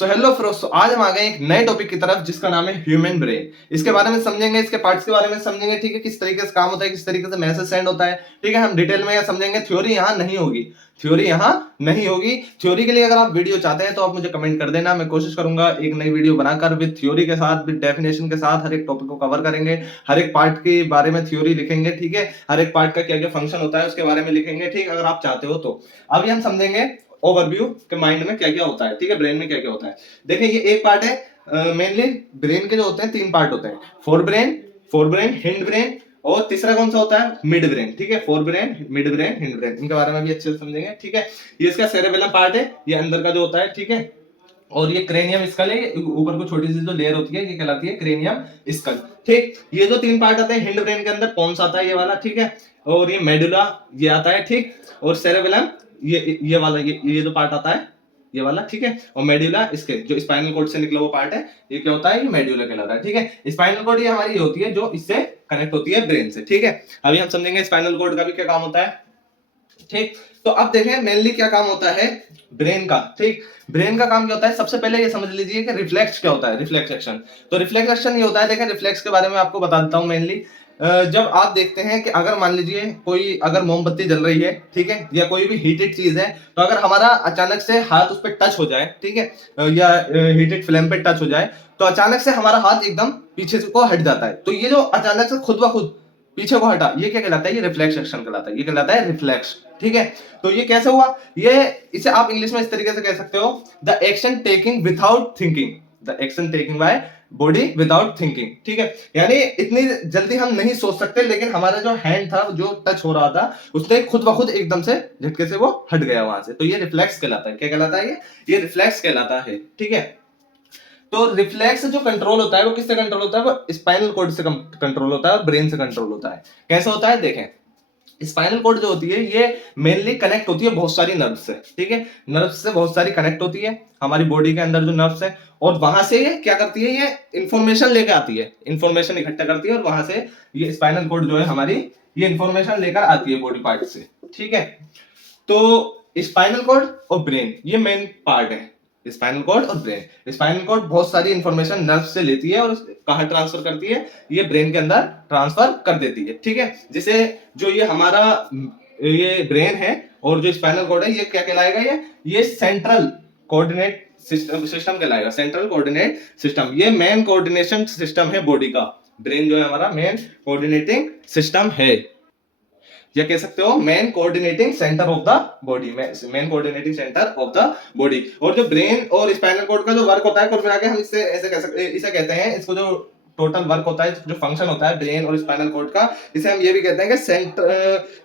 So hello friends, आज हम आ गए एक नए टॉपिक की तरफ जिसका नाम है ह्यूमन ब्रेन। इसके बारे में समझेंगे, इसके पार्ट्स के बारे में समझेंगे, ठीक है, किस तरीके से काम होता है, किस तरीके से मैसेज सेंड होता है, ठीक है। हम डिटेल में समझेंगे। थ्योरी यहाँ नहीं होगी, थ्योरी यहाँ नहीं होगी। थ्योरी के लिए अगर आप वीडियो चाहते हैं तो आप मुझे कमेंट कर देना, मैं कोशिश करूंगा एक नई वीडियो बनाकर विद थ्योरी के साथ, विद डेफिनेशन के साथ हर एक टॉपिक को कवर करेंगे। हर एक पार्ट के बारे में थ्योरी लिखेंगे, ठीक है। हर एक पार्ट का क्या क्या फंक्शन होता है उसके बारे में लिखेंगे, ठीक, अगर आप चाहते हो तो। अभी हम समझेंगे ओवरव्यू के माइंड में क्या क्या होता है, ठीक है, ब्रेन में क्या क्या होता है। देखिए ये एक पार्ट है। मेनली ब्रेन के जो होते हैं तीन पार्ट होते हैं, फोर ब्रेन, हिंड ब्रेन, और तीसरा कौन सा होता है, मिड ब्रेन, ठीक है। Fore brain, mid brain, hind brain, इनके बारे में भी अच्छे से समझेंगे, ठीक है। ये इसका सेरेबेलम पार्ट है, ये अंदर का जो होता है, ठीक है। और ये क्रेनियम स्कल है, ऊपर को छोटी सी जो लेयर होती है ये कहलाती है क्रेनियम स्कल, ठीक। ये जो तीन पार्ट आते हैं हिंड ब्रेन के अंदर, कौन सा आता है, ये वाला, ठीक है। और ये मेडुला ये आता है, ठीक। और सेरेबेलम ये वाला, ये जो पार्ट आता है ये वाला, ठीक है। और मेड्यूला इसके जो स्पाइनल कॉर्ड से निकला हुआ पार्ट है, ये क्या होता है, ये मेड्यूला कहलाता है, ठीक है। स्पाइनल कॉर्ड ये हमारी ये होती है जो इससे कनेक्ट होती है ब्रेन से, ठीक है। अभी हम समझेंगे स्पाइनल कॉर्ड का भी क्या काम होता है, ठीक। तो अब देखें मेनली क्या काम होता है ब्रेन का, ठीक। ब्रेन का काम क्या होता है, सबसे पहले ये समझ लीजिए कि रिफ्लेक्स क्या होता है, रिफ्लेक्स एक्शन। तो रिफ्लेक्स एक्शन ये होता है, देखें रिफ्लेक्स के बारे में आपको बता देता हूं मेनली। जब आप देखते हैं कि अगर मान लीजिए कोई अगर मोमबत्ती जल रही है, ठीक है, या कोई भी हीटेड चीज है, तो अगर हमारा अचानक से हाथ उस पर टच हो जाए, ठीक है, या हीटेड फ्लेम पे टच हो जाए, तो अचानक से हमारा हाथ एकदम पीछे को हट जाता है। तो ये जो अचानक से खुद ब खुद पीछे को हटा, ये क्या कहलाता है, ये रिफ्लेक्स एक्शन कहलाता है, ये कहलाता है रिफ्लेक्स, ठीक है। तो ये कैसे हुआ, ये इसे आप इंग्लिश में इस तरीके से कह सकते हो, the action taking without thinking, the action taking by body without thinking, ठीक है। यानी इतनी जल्दी हम नहीं सोच सकते, लेकिन हमारा जो हैंड था जो टच हो रहा था उसने खुद ब खुद एकदम से झटके से वो हट गया वहां से। तो ये रिफ्लेक्स कहलाता है, क्या कहलाता है, ये रिफ्लेक्स कहलाता है, ठीक है। तो रिफ्लेक्स जो कंट्रोल होता है वो किससे कंट्रोल होता है, वो स्पाइनल कॉर्ड से कंट्रोल होता है और ब्रेन से कंट्रोल होता है। कैसे होता है, देखें, स्पाइनल कॉर्ड जो होती है ये मेनली कनेक्ट होती है बहुत सारी नर्व से, ठीक है। नर्व से बहुत सारी कनेक्ट होती है हमारी बॉडी के अंदर जो नर्व्स है, और वहां से ये क्या करती है, ये इंफॉर्मेशन लेकर आती है, इंफॉर्मेशन इकट्ठा करती है, और वहां से ये स्पाइनल कॉर्ड जो है हमारी ये इंफॉर्मेशन लेकर आती है बॉडी पार्ट से, ठीक है। तो स्पाइनल कॉर्ड और ब्रेन ये मेन पार्ट है, स्पाइनल कॉर्ड और ब्रेन। स्पाइनल कॉर्ड बहुत सारी इंफॉर्मेशन नर्व से लेती है और कहाँ ट्रांसफर करती है, ये ब्रेन के अंदर ट्रांसफर कर देती है, ठीक है। जिसे जो ये हमारा ये ब्रेन है और जो स्पाइनल कॉर्ड है ये क्या कहलाएगा, ये सेंट्रल कोऑर्डिनेट सिस्टम कहलाएगा, सेंट्रल कोऑर्डिनेट सिस्टम। ये मेन कोऑर्डिनेशन सिस्टम है बॉडी का। ब्रेन जो है हमारा मेन कोऑर्डिनेटिंग सिस्टम है, या कह सकते हो main coordinating centre of the body, main coordinating centre of the body. और जो ब्रेन और स्पाइनल कॉर्ड का जो वर्क होता है, कुल मिला के हम इससे ऐसे कह सकते, इसे कहते हैं, इसको जो टोटल वर्क होता है, जो फंक्शन होता है ब्रेन और स्पाइनल कॉर्ड का, इसे हम ये भी कहते हैं कि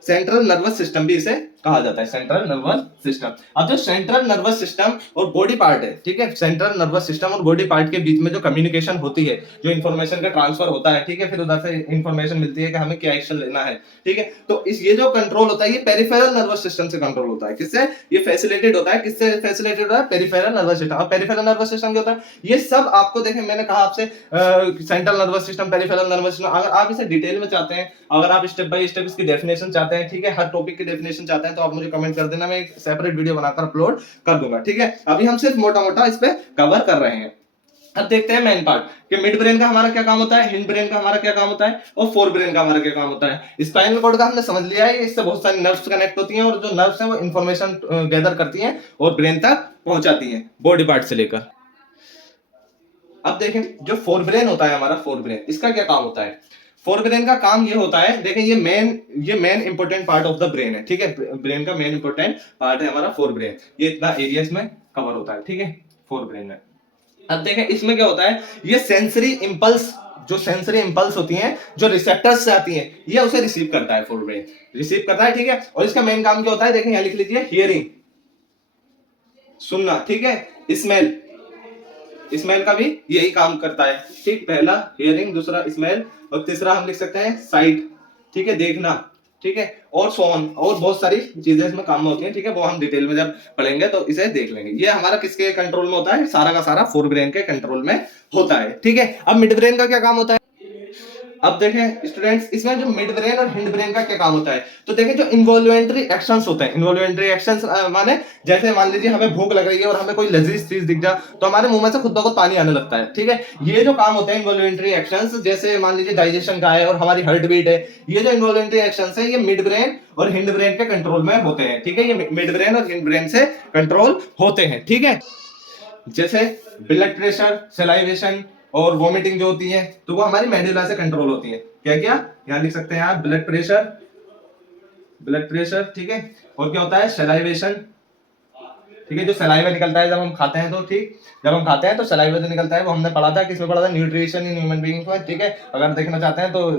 सेंट्रल नर्वस सिस्टम भी इसे कहा जाता है, सेंट्रल नर्वस सिस्टम। अब जो सेंट्रल नर्वस सिस्टम और बॉडी पार्ट है, ठीक है, सेंट्रल नर्वस सिस्टम और बॉडी पार्ट के बीच में जो कम्युनिकेशन होती है, जो इन्फॉर्मेशन का ट्रांसफर होता है, ठीक है, फिर उधर से इन्फॉर्मेशन मिलती है कि हमें क्या एक्शन लेना है, ठीक है। तो इस ये जो कंट्रोल होता है ये पेरिफेरल नर्वस सिस्टम से कंट्रोल होता है। किससे ये फैसिलिटेट होता है, किससे फैसिलिटेट होता है, पेरिफेरल नर्वस सिस्टम। अब पेरिफेरल नर्वस सिस्टम क्या होता है, ये सब आपको देखें, मैंने कहा आपसे central nervous system, peripheral nervous system, अगर आप इसे डिटेल में चाहते हैं, अगर आप स्टेप बाय स्टेप इसकी डेफिनेशन चाहते हैं, ठीक है, हर टॉपिक की डेफिनेशन चाहते हैं, तो आप मुझे कमेंट कर देना, मैं एक सेपरेट वीडियो बनाकर अपलोड कर दूंगा, ठीक है। अभी हम सिर्फ मोटा मोटा इस पे कवर कर रहे हैं। अब देखते हैं मेन पार्ट कि मिड ब्रेन का हमारा क्या काम होता है, हिंड ब्रेन का हमारा क्या काम होता है, और फोर ब्रेन का हमारा क्या काम होता है। स्पाइनल कॉर्ड का हमने समझ लिया है, इससे बहुत सारी नर्व्स कनेक्ट होती हैं, और जो नर्व्स हैं वो इंफॉर्मेशन गैदर करती हैं और ब्रेन तक पहुंचाती हैं बॉडी पार्ट से लेकर। अब देखें जो फोर ब्रेन होता है हमारा, फोर ब्रेन, इसका क्या काम होता है। फोर ब्रेन का काम ये होता है, देखें, ये main important part of the brain है, ठीक है। ब्रेन का मेन इंपॉर्टेंट पार्ट है हमारा फोर ब्रेन, ये इतना एरियाज में कवर होता है, ठीक है, फोर ब्रेन में। अब देखें इसमें क्या होता है, ये सेंसरी इंपल्स, जो सेंसरी इंपल्स होती हैं, जो रिसेप्टर्स से आती हैं, ये उसे रिसीव करता है, फोर ब्रेन रिसीव करता है, ठीक है। और इसका मेन काम क्या होता है, देखें यहां लिख लीजिए, हियरिंग, सुनना, ठीक है, स्मेल, स्मेल का भी यही काम करता है, ठीक। पहला हियरिंग, दूसरा स्मेल, और तीसरा हम लिख सकते हैं साइट, ठीक है, देखना, ठीक है, और सो ऑन, और बहुत सारी चीजें इसमें काम में होती हैं, ठीक है, वो हम डिटेल में जब पढ़ेंगे तो इसे देख लेंगे। ये हमारा किसके कंट्रोल में होता है, सारा का सारा फोर ब्रेन के कंट्रोल में होता है, ठीक है। अब मिड ब्रेन का क्या काम होता है। अब देखें स्टूडेंट्स, इसमें जो मिड ब्रेन और हिंड ब्रेन का क्या काम होता है, तो देखें जो इन्वॉल्वेंट्री एक्शंस होते हैं, इन्वॉल्वेंट्री एक्शंस माने जैसे मान लीजिए हमें भूख लग रही है और हमें कोई लजीज चीज दिख जाए तो हमारे मुंह में से खुद ब खुद पानी आने लगता है, ठीक है। ये जो काम होते हैं इन्वॉल्वेंट्री एक्शंस, जैसे मान लीजिए डाइजेशन का है और हमारी हार्ट बीट है, ये जो इन्वॉल्वेंट्री एक्शंस है ये मिड ब्रेन और हिंड ब्रेन के कंट्रोल में होते हैं, ठीक है। ये मिड ब्रेन और हिंड ब्रेन से कंट्रोल होते हैं, ठीक है। जैसे ब्लड प्रेशर, सलाइवेशन और वोमिटिंग जो होती है तो वो हमारी मेडुला से कंट्रोल होती है। क्या क्या यहां लिख सकते हैं आप, ब्लड प्रेशर, ठीक है। और क्या होता है, सलाइवेशन, ठीक है। जो सलाइवा निकलता है जब हम खाते हैं तो, ठीक, जब हम खाते हैं तो सलाइवा जो निकलता है वो हमने पढ़ा था, किसमें पढ़ा था, न्यूट्रिशन इन ह्यूमन बीइंग्स में, ठीक है। अगर देखना चाहते हैं तो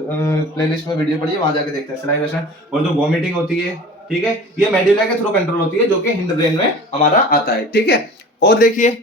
प्लेलिस्ट में वीडियो पढ़िए, वहां जाके देखते हैं सलाइवेशन। और जो वोमिटिंग होती है, ठीक है, ये मेडुला के थ्रू कंट्रोल होती है, जो कि हिंड ब्रेन में हमारा आता है, ठीक है। और देखिए,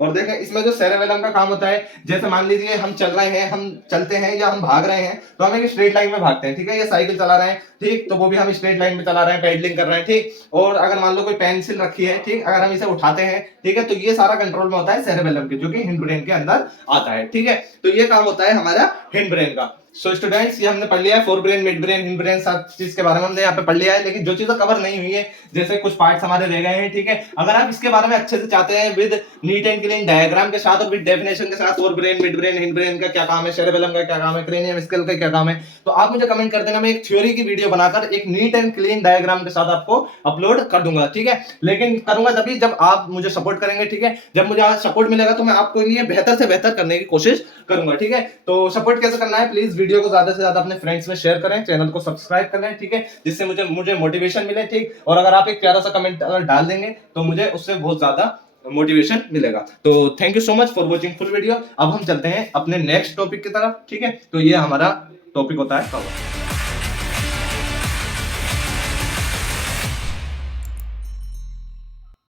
और देखें इसमें जो सेरेबेलम का काम होता है, जैसे मान लीजिए हम चल रहे हैं, हम चलते हैं या हम भाग रहे हैं तो हम एक स्ट्रेट लाइन में भागते हैं, ठीक है। या साइकिल चला रहे हैं, ठीक, तो वो भी हम स्ट्रेट लाइन में चला रहे हैं, पेडलिंग कर रहे हैं, ठीक। और अगर मान लो कोई पेंसिल रखी है, ठीक, अगर हम इसे उठाते हैं, ठीक है, तो ये सारा कंट्रोल में होता है सेरेबेलम के, जो कि हिंड ब्रेन के अंदर आता है, ठीक है। तो ये काम होता है हमारा हिंड ब्रेन का। सो स्टूडेंट्स, ये हमने पढ़ लिया है fore brain, mid brain, hind brain, सब चीज के बारे में हमने यहाँ पे पढ़ लिया है। लेकिन जो चीजें कवर नहीं हुई है, जैसे कुछ पार्ट्स हमारे रह गए हैं, ठीक है। अगर आप इसके बारे में अच्छे से चाहते हैं with neat and clean diagram के साथ और विद डेफिनेशन के साथ, fore brain, mid brain, hind brain का क्या काम है, सेरेबेलम का क्या काम है, क्रेनियम स्केल का क्या काम है, तो आप मुझे कमेंट कर देना। मैं एक थ्योरी की वीडियो बनाकर एक नीट एंड क्लीन डायग्राम के साथ आपको अपलोड कर दूंगा, ठीक है। लेकिन करूंगा तभी जब आप मुझे सपोर्ट करेंगे, ठीक है। जब मुझे आज सपोर्ट मिलेगा तो मैं आपको लिए बेहतर से बेहतर करने की कोशिश करूंगा, ठीक है। तो सपोर्ट कैसे करना है, प्लीज वीडियो को ज्यादा से ज्यादा अपने फ्रेंड्स में शेयर करें, चैनल को सब्सक्राइब करें, ठीक है, जिससे मुझे मोटिवेशन मिले, ठीक। और अगर आप एक प्यारा सा कमेंट अगर डाल देंगे तो मुझे उससे बहुत ज्यादा मोटिवेशन मिलेगा। तो thank you so much for watching full video. अब हम चलते हैं अपने नेक्स्ट टॉपिक की तरफ, ठीक है। तो ये हमारा टॉपिक होता है कवर।